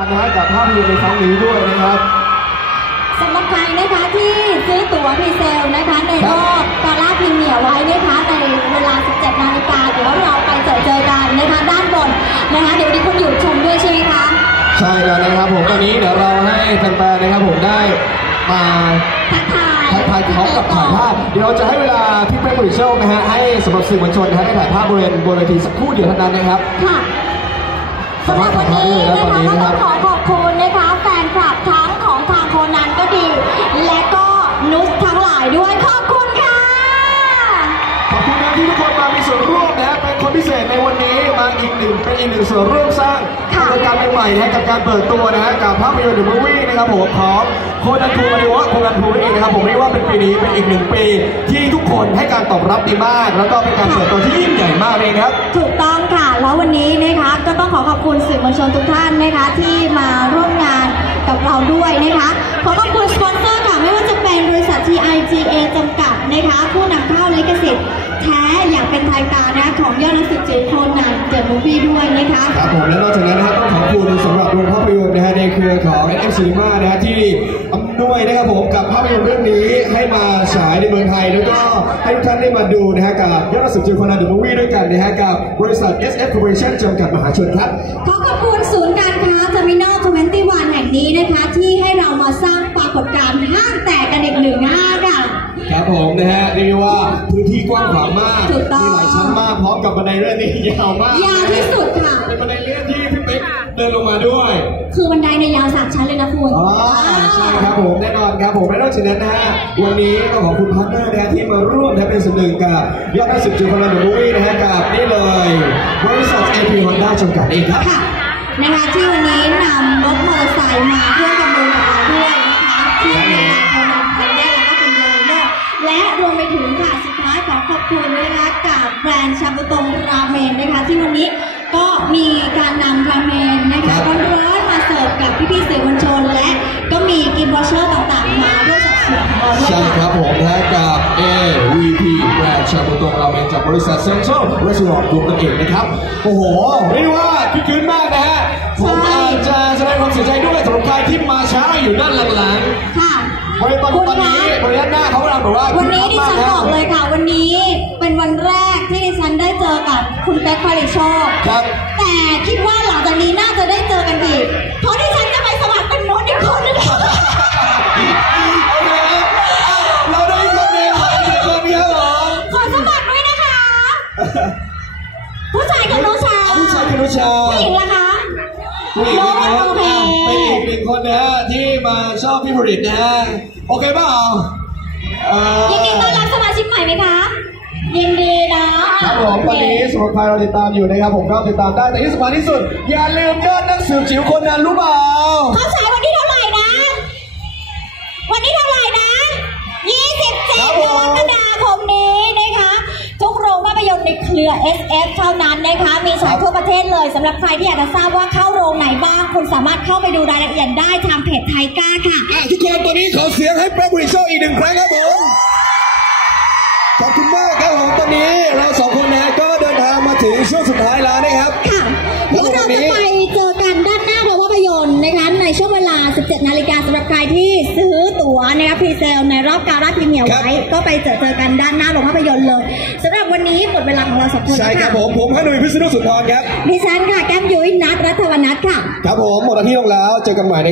นะฮะกับภาพยนตร์ในครั้งนี้ด้วยนะครับสำหรับใครนะคะที่ซื้อตั๋วพรีเซลนะคะในรอบกาล่าพรีเมียร์ไว้นะคะในเวลา 17 นาฬิกาเดี๋ยวเราไปเจอเจอกันนะคะด้านบนนะคะเดี๋ยววันนี้คุณอยู่ชมด้วยใช่ไหมคะใช่แล้วนะครับผมตอนนี้เดี๋ยวเราให้แฟนๆนะครับผมได้มาทักทายถ่ายถ่ายพร้อมกับถ่ายภาพ เดี๋ยวเราจะให้เวลาที่เป็นบริษัทนะฮะให้สำหรับสื่อมวลชนนะฮะได้ถ่ายภาพบริเวณบนเวทีสักครู่เดียวเท่านั้นนะครับ ค่ะสำหรับวันนี้นะคะ ษในวันนี้มาอีกหนึ่งเป็นอีกหนึ่งส่วนร่วมสร้างค่ะรายการใหม่ๆนะฮะกับการเปิดตัวนะฮะกับภาพยนตร์เดอะมูฟวี่นะครับผมของโคนันทูมาริวะโคนันทูนั่นเองนะครับผมเรียกว่าเป็นปีนี้เป็นอีกหนึ่งปี ที่ทุกคนให้การตอบรับดีมาก แล้วก็เป็นการเปิดตัวที่ยิ่งใหญ่มากเลยครับถูกต้องค่ะแล้ววันนี้นะคะก็ต้องขอขอบคุณสื่อมวลชนทุกท่านนะคะที่มาร่วมงานกับเราด้วยนะคะขอขอบคุณสปอนเซอร์ค่ะไม่ว่าจะเป็นบริษัท TIGA จำกัดนะคะผู้นำเข้าลิขสิทธิ์ แท้อย่างเป็นทางการนะของยอดนักสืบจิ๋วโคนันเดอะมูฟวี่ด้วยนะคะครับผมและนอกจากนั้นนะครับต้องขอบคุณสำหรับโรงภาพยนตร์นะฮะในเครือของ NF Cinema นะฮะที่อำนวยนะครับผมกับภาพยนตร์เรื่องนี้ให้มาฉายในเมืองไทย แล้วก็ให้ทุกท่านได้มาดูนะฮะกับยอดนักสืบจิวคอนาเดอะมูฟวี่ด้วยกันนะฮะกับบริษัท SF Corporation จำกัดมหาชนครับขอขอบคุณศูนย์การค้า Terminal 21แห่งนี้นะคะ ที่ให้เรามาสร้างปรากฏการณ์ห้างแตกกันอีกหนึ่งห้างค่ะครับผมนะฮะ ที่กว้างขวางมากถูกต้อง มีหลายชั้นมากพร้อมกับบันไดเลื่อนนี่ยาวมากยาวที่สุดค่ะ เป็นบันไดเลื่อนที่พี่เป๊กเดินลงมาด้วย คือบันไดในยยาวสามชั้นเลยนะคุณอ๋อใช่ครับผมแน่นอนครับผมและนอกจากนั้นนะฮะวันนี้ก็ขอบคุณพาร์ทเนอร์นะฮะที่มาร่วมนะเป็นส่วนหนึ่งกับยอดนักสืบจิวคอนาเดอะมูฟวี่นะฮะกับนี่เลยบริษัท AP Honda จำกัดเองครับ ค่ะ นะคะที่วันนี้นำรถ คุณนะคะกับแบรนด์ชาบูตงราเมนนะคะ ที่วันนี้ก็มีการนำราเมนนะคะครับร้อนๆมาเสิร์ฟกับพี่ๆสื่อมวลชน และก็มีกิฟต์วอเชอร์ต่างๆมาร่วมสับสนุนของเราด้วยใช่คค่ะรับผมนะฮะกับ AVP แบรนด์ชาบูตงราเมงจากบริษัทเซ็นทรัลรีสอร์ทกรุ๊ปนั่นเองนะครับ โอ้โหเรียกว่าพี่คืนมากนะฮะผมอาจจะแสดงความเสียใจด้วยสำหรับใครที่มาช้าอยู่ด้านหลังค่ะๆเพราะตอนคุณตอนนี้คะบริษัทหน้าเขากำลังแบบว่าวันนี้ดิฉันคึบคัอกเลยค่ะวันนี้เป็นวันแรกที่ดิฉันได้เจอกับ คุณเป๊กผลิตโชคครับ แต่คิดว่าหลังจากนี้น่าจะได้เจอกันอีก เพราะดิฉันจะไปสมัครเป็นโน้ตอีกคนนึงโอเคครับอะเราได้คนเดียวอีกคนเดียวเหรอขอสมัครด้วยนะคะ ผู้ชายกับน้องชายเอาผู้ชายกับผู้ชายผู้หญิงล่ะคะผู้หญิงนะฮะโอเคเป็นอีกหนึ่งคนนะฮะที่มาชอบพี่ผลิตนะฮะ โอเคเปล่าเอ่อยินดีต้อนรับสมาชิกใหม่ไหมคะยินดีนะครับ ผมตอนนี้สมุนไพรเราติดตามอยู่นะครับผมก็ติดตามได้แต่ที่สำคัญที่สุด อย่าลืมยอดนักสืบจิ๋วคนนั้นรู้เปล่าเข้าฉายวันที่เท่าไหร่นะ วันที่เท่าไหร่นะ27ครักบผมรกฎาคมนี้นะคะ ทุกโรงภาพยนตร์ในเครือ SF เท่านั้นนะคะ มีฉายทั่วประเทศเลยสำหรับใครที่อยากจะทราบว่าเข้าโรงไหนบ้าง คุณสามารถเข้าไปดูรายละเอียดได้ทางเพจไทยก้าค่ะ อะทุกคนตอนนี้ขอเสียงให้แป๊บริโชอีกหนึ่งครั้งครับผมขอบคุณมากครับผมตอนนี้ ใครที่ซื้อตั๋วนะคะพรีเซลในรอบการ่าพรีเมียร์ครับไว้ ก็ไปเจอเจอกันด้านหน้าโรงภาพยนตร์เลยสำหรับวันนี้หมดเวลาของเราสองคนใช่แล้วครับค่ะผม ผมฮานุยพิษณุสุนทรครับ ดิฉันค่ะ แก้มยุ้ยนัทรัตวนัทค่ะ ครับผม หมดหน้าที่ลงแล้ว เจอกันใหม่ใน